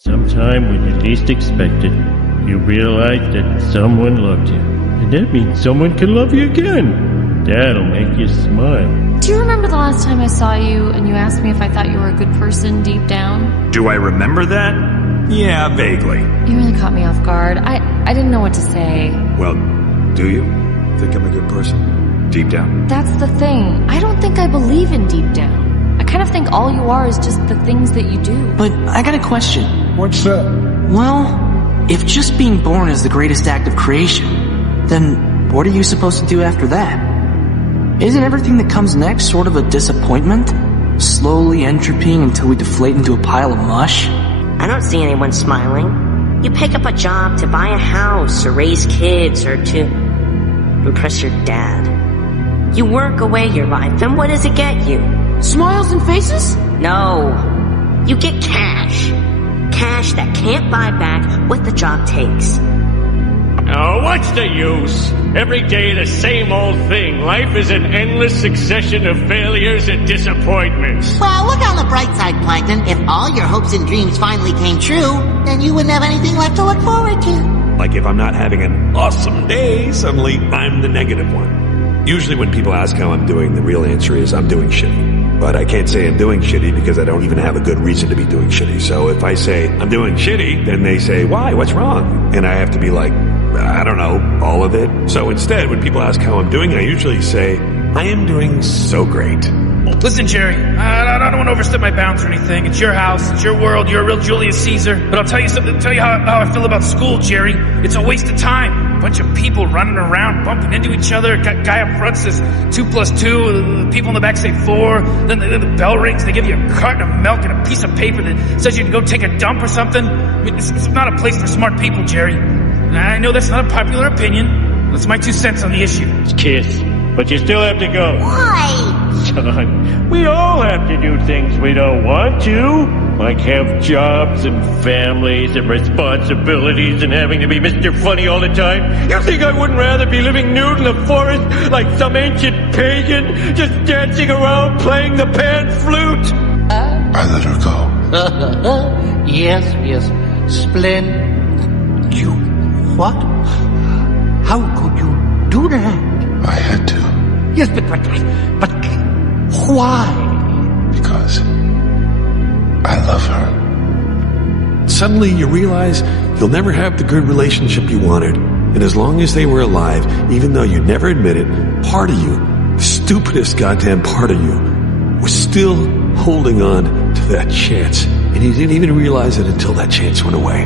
Sometime when you least expect it, you realize that someone loved you. And that means someone can love you again. That'll make you smile. Do you remember the last time I saw you and you asked me if I thought you were a good person deep down? Do I remember that? Yeah, vaguely. You really caught me off guard. I didn't know what to say. Well, do you think I'm a good person? Deep down? That's the thing. I don't think I believe in deep down. I kind of think all you are is just the things that you do. But I got a question. What's that? Well, if just being born is the greatest act of creation, then what are you supposed to do after that? Isn't everything that comes next sort of a disappointment? Slowly entropying until we deflate into a pile of mush? I don't see anyone smiling. You pick up a job to buy a house or raise kids or to impress your dad. You work away your life, and what does it get you? Smiles and faces? No. You get cash. Cash that can't buy back what the job takes. Oh, what's the use? Every day the same old thing. Life is an endless succession of failures and disappointments. Well, look on the bright side, Plankton. If all your hopes and dreams finally came true, then you wouldn't have anything left to look forward to. Like if I'm not having an awesome day, suddenly I'm the negative one. Usually when people ask how I'm doing, the real answer is I'm doing shitty. But I can't say I'm doing shitty because I don't even have a good reason to be doing shitty. So if I say I'm doing shitty, then they say, why? What's wrong? And I have to be like, I don't know, all of it. So instead, when people ask how I'm doing, I usually say, I am doing so great. Listen, Jerry, I don't want to overstep my bounds or anything. It's your house, it's your world, you're a real Julius Caesar. But I'll tell you something, how I feel about school, Jerry. It's a waste of time. A bunch of people running around, bumping into each other. Guy up front says 2 + 2, the people in the back say 4. Then the bell rings, they give you a carton of milk and a piece of paper that says you can go take a dump or something. I mean, it's not a place for smart people, Jerry. And I know that's not a popular opinion. That's my 2 cents on the issue. Kiss. But you still have to go. Why? Son, we all have to do things we don't want to. Like have jobs and families and responsibilities and having to be Mr. Funny all the time. You think I wouldn't rather be living nude in the forest like some ancient pagan, just dancing around playing the pan flute? I let her go. Yes, Splendid. You. What? How could you do that? I had to. Yes, but why? Because I love her. Suddenly you realize you'll never have the good relationship you wanted. And as long as they were alive, even though you'd never admit it, part of you, the stupidest goddamn part of you, was still holding on to that chance. And you didn't even realize it until that chance went away.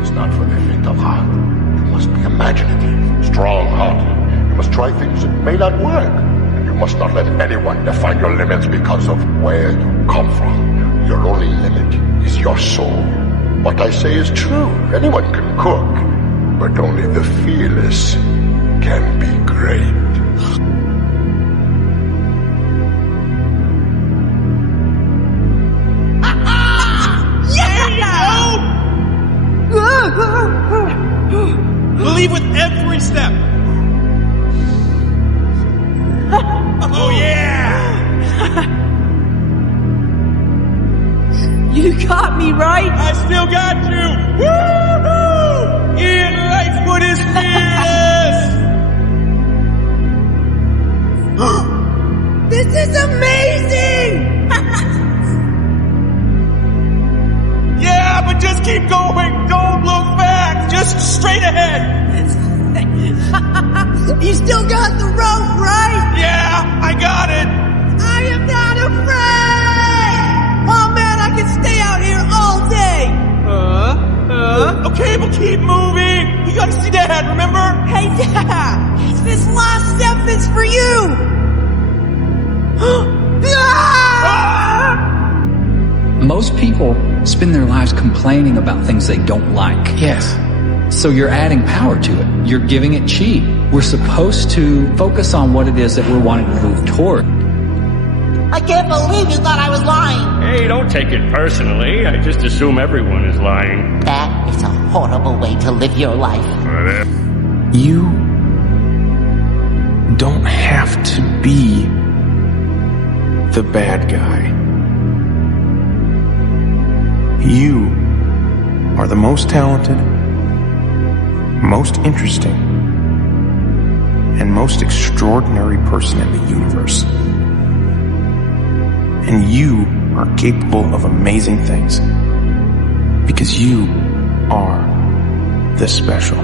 It's not for the faint of heart. You must be imaginative, strong-hearted. You must try things that may not work. And you must not let anyone define your limits because of where you come from. Your only limit is your soul. What I say is true. Anyone can cook, but only the fearless can be great. Believe with every step. Oh yeah! You got me right. I still got you. Woo-hoo! Ian Lightfoot is fearless. This is amazing. Yeah, but just keep going. Don't look back. Just straight ahead. You still got the rope, right? Yeah, I got it. I am not afraid. Oh man, I can stay out here all day. Okay, but keep moving. You gotta see Dad, remember? Hey Dad, this last step is for you. Most people spend their lives complaining about things they don't like. Yes. So you're adding power to it. You're giving it chi. We're supposed to focus on what it is that we're wanting to move toward. I can't believe you thought I was lying. Hey, don't take it personally. I just assume everyone is lying. That is a horrible way to live your life. You don't have to be the bad guy. You are the most talented, most interesting, and most extraordinary person in the universe. And you are capable of amazing things because you are the special.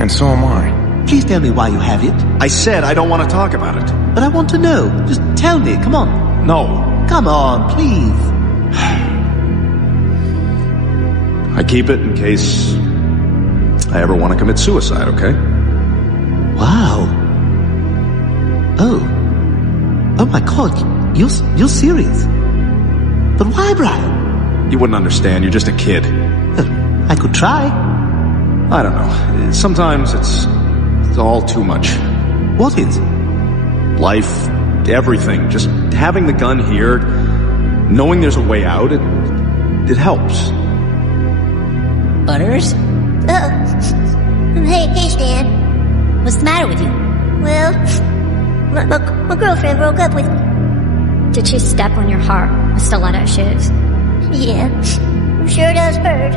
And so am I. Please tell me why you have it. I said I don't want to talk about it. But I want to know. Just tell me, come on. No. Come on, please. I keep it in case I ever want to commit suicide, okay? Wow. Oh my God, you're serious. But why, Brian? You wouldn't understand, you're just a kid. I could try. I don't know. Sometimes it's all too much. What is? Life, everything. Just having the gun here, knowing there's a way out, it helps. Butters? Hey, Stan. What's the matter with you? Well, my girlfriend broke up with me. Did she step on your heart with stiletto shoes? Yeah, sure does hurt.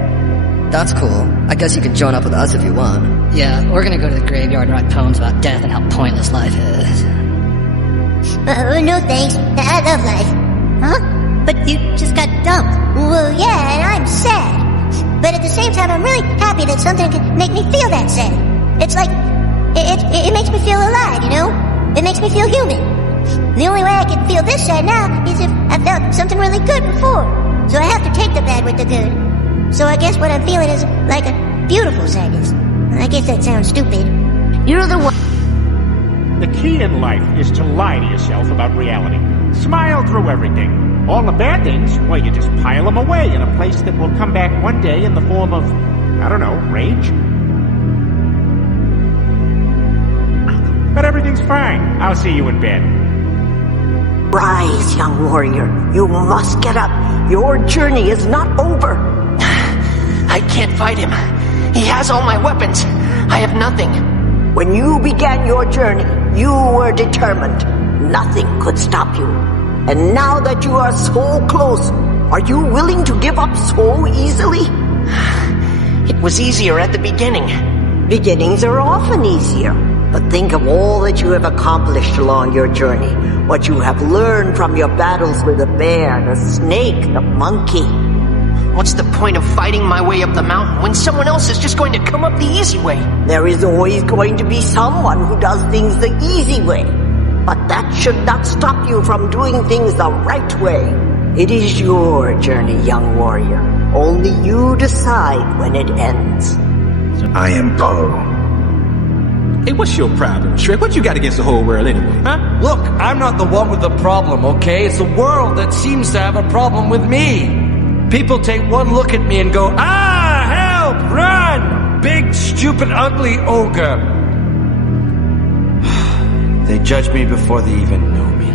That's cool. I guess you can join up with us if you want. Yeah, we're gonna go to the graveyard and write poems about death and how pointless life is. No thanks. I love life. Huh? But you just got dumped. Well, yeah, and I'm sad. But at the same time, I'm really happy that something can make me feel that sad. It's like, it makes me feel alive, you know? It makes me feel human. The only way I can feel this sad now is if I felt something really good before. So I have to take the bad with the good. So I guess what I'm feeling is like a beautiful sadness. I guess that sounds stupid. You're the one. The key in life is to lie to yourself about reality. Smile through everything. All the bad things, well, you just pile them away in a place that will come back one day in the form of, I don't know, rage? But everything's fine. I'll see you in bed. Rise, young warrior. You must get up. Your journey is not over. I can't fight him. He has all my weapons. I have nothing. When you began your journey, you were determined. Nothing could stop you. And now that you are so close, are you willing to give up so easily? It was easier at the beginning. Beginnings are often easier. But think of all that you have accomplished along your journey. What you have learned from your battles with the bear, the snake, the monkey. What's the point of fighting my way up the mountain when someone else is just going to come up the easy way? There is always going to be someone who does things the easy way. But that should not stop you from doing things the right way. It is your journey, young warrior. Only you decide when it ends. I am Poe. Hey, what's your problem, Shrek? What you got against the whole world anyway, huh? Look, I'm not the one with the problem, okay? It's the world that seems to have a problem with me. People take one look at me and go, ah, help, run! Big, stupid, ugly ogre. They judge me before they even know me.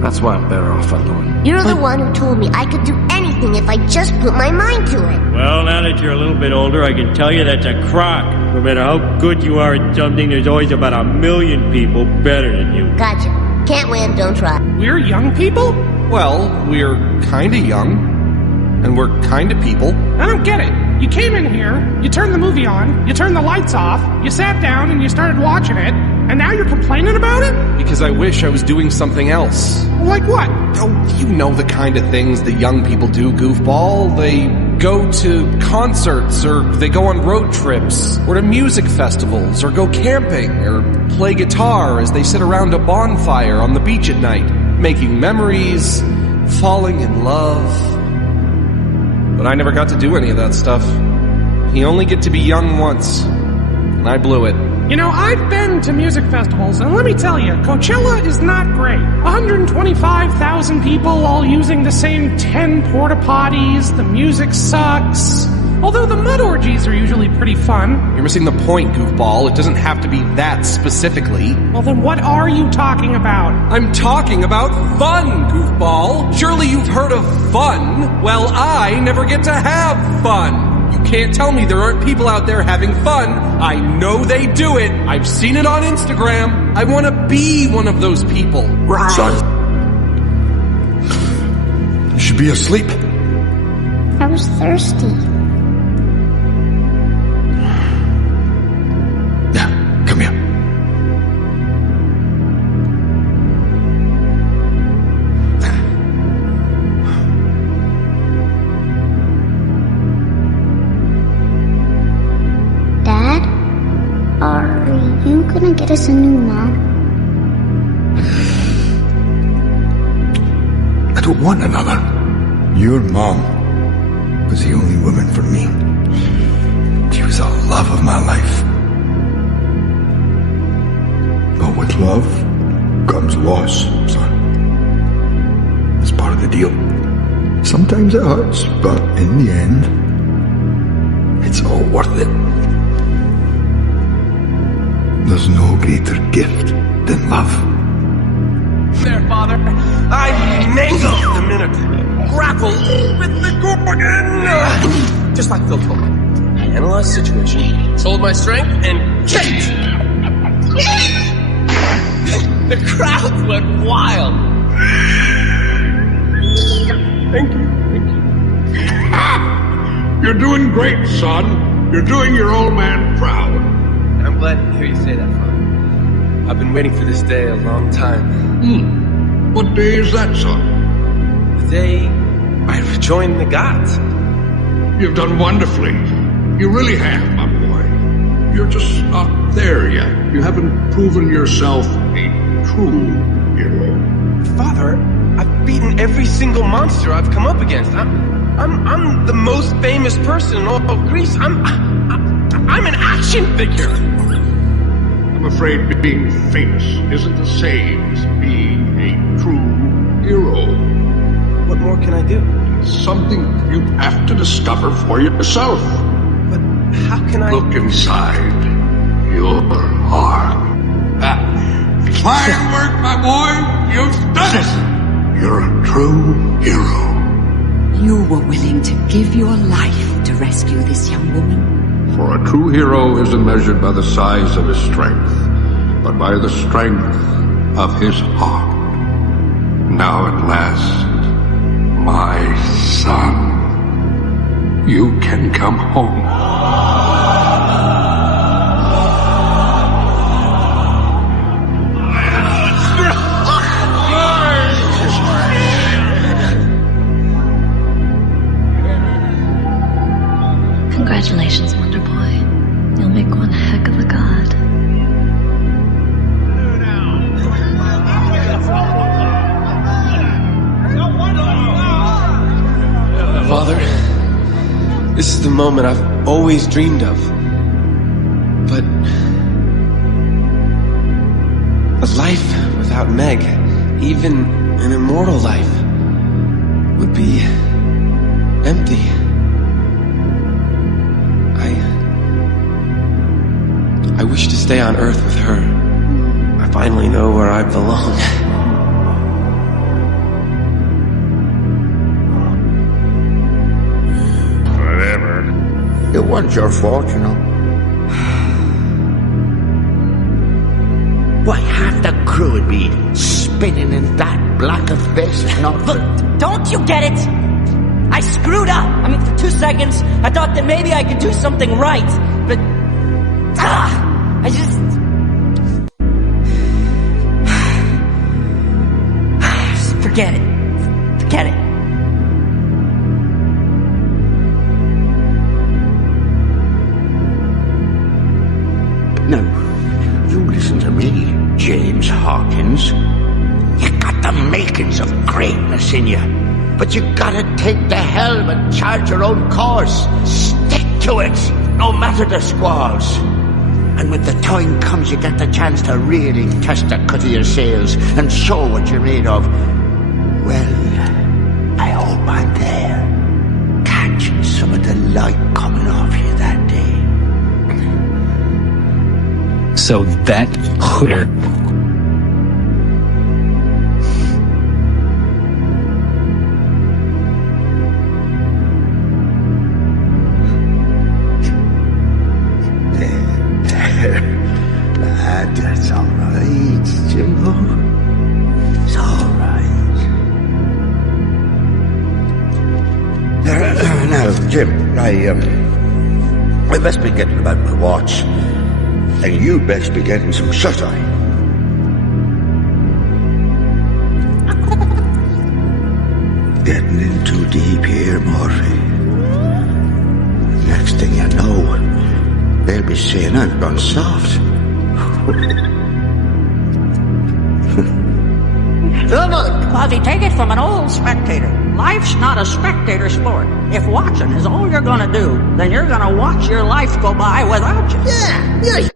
That's why I'm better off alone. You're the one who told me I could do anything if I just put my mind to it. Well, now that you're a little bit older, I can tell you that's a crock. No matter how good you are at something, there's always about 1,000,000 people better than you. Gotcha. Can't win, don't try. We're young people? Well, we're kinda young. And we're kinda people. I don't get it. You came in here, you turned the movie on, you turned the lights off, you sat down and you started watching it, and now you're complaining about it? Because I wish I was doing something else. Like what? Oh, you know the kind of things the young people do, goofball. They go to concerts, or they go on road trips, or to music festivals, or go camping, or play guitar as they sit around a bonfire on the beach at night, making memories, falling in love. But I never got to do any of that stuff. You only get to be young once, and I blew it. You know, I've been to music festivals, and let me tell you, Coachella is not great. 125,000 people all using the same 10 porta potties, the music sucks. Although the mud orgies are usually pretty fun. You're missing the point, goofball. It doesn't have to be that specifically. Well, then what are you talking about? I'm talking about fun, goofball. Surely you've heard of fun. Well, I never get to have fun. You can't tell me there aren't people out there having fun. I know they do it. I've seen it on Instagram. I want to be one of those people. Right. Son. should be asleep. I was thirsty. Now, come here. Dad, are you gonna get us a new mom? I don't want another. Your mom was the only woman for me. She was the love of my life. But with love comes loss, son. It's part of the deal. Sometimes it hurts, but in the end, it's all worth it. There's no greater gift than love. There, Father. I mangled the minute. Grapple with the Gorgon. Just like Phil told me. I analyzed the situation, told my strength, and kicked. The crowd went wild. Thank you. You're doing great, son. You're doing your old man proud. I'm glad to hear you say that, Father. I've been waiting for this day a long time. What day is that, son? The day I rejoined the gods. You've done wonderfully. You really have, my boy. You're just not there yet. You haven't proven yourself a true hero. Father, I've beaten every single monster I've come up against. I'm the most famous person in all of Greece. I'm an action figure. I'm afraid being famous isn't the same as being a true hero. What more can I do? It's something you have to discover for yourself. But how can I... Look inside your heart. Fine work, my boy. You've done it. You're a true hero. You were willing to give your life to rescue this young woman? For a true hero isn't measured by the size of his strength, but by the strength of his heart. Now at last, my son, you can come home. Congratulations, Wonder Boy. You'll make one heck of a god. Father, this is the moment I've always dreamed of. But a life without Meg, even an immortal life, would be empty. I wish to stay on Earth with her. I finally know where I belong. Whatever. It wasn't your fault, you know. Why, half the crew would be spinning in that black abyss. Look, don't you get it? I screwed up. I mean, for 2 seconds, I thought that maybe I could do something right. But... I just... Forget it. Forget it. Now, you listen to me, James Hawkins. You got the makings of greatness in you. But you gotta take the helm and charge your own course. Stick to it, no matter the squalls. And when the time comes, you get the chance to really test the cut of your sails and show what you're made of. Well, I hope I'm there, catching some of the light coming off you that day. So that hooter. That's all right, Jimbo. It's all right. Jim, I best be getting about my watch, and you best be getting some shut-eye. Getting in too deep here, Morphy. Next thing you know, they'll be saying I've gone soft. Fuzzy, take it from an old spectator. Life's not a spectator sport. If watching is all you're gonna do, then you're gonna watch your life go by without you. Yeah,